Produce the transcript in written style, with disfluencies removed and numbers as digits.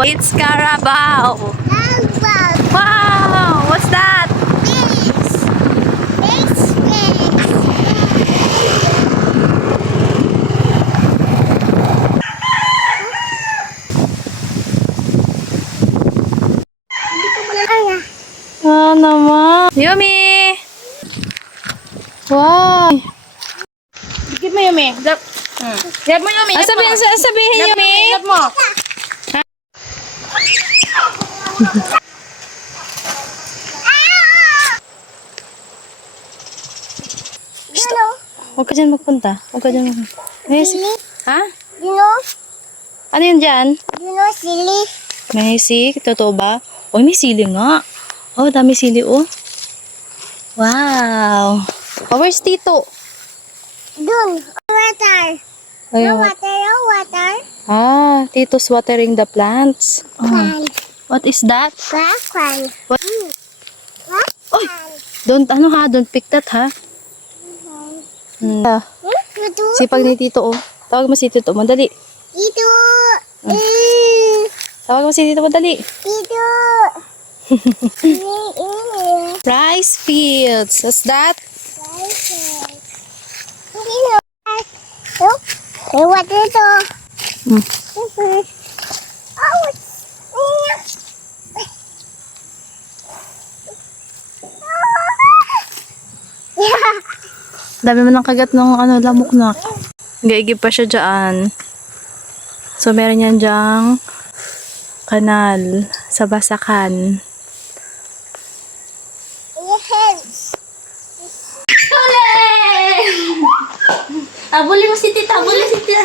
It's Carabao. Wow! What's that? Ah, naman. Yummy! Wow! Give mo Yumi. Grab mo Yumi. Sabihin Yummy. Grab mo. Huwag ka dyan magpunta. Huwag ka dyan magpunta. Yes. Ha? You know, Ano yun dyan? silly. May sili? Totoo ba? Oh, may sili nga. Oh, dami sili oh. Wow. Oh, where's Tito? Dun, water. Ayun. Water. Ah, Tito's watering the plants. Oh, Kwan. what is that? Kwan. What? What? Oy! Don't pick that ha. Ah, Ito. sipag ni Tito oh. Tawag mo si Tito, madali. Ito. Tawag mo si Tito, madali. Ito. Rice fields. What's that? What ito? Hmm. Oh, Dami mo ng kagat ng lamok na. Gaigib pa siya dyan. So, meron yan dyang kanal sa basakan. yes. Abuli mo si Tita. Abuli si Tita.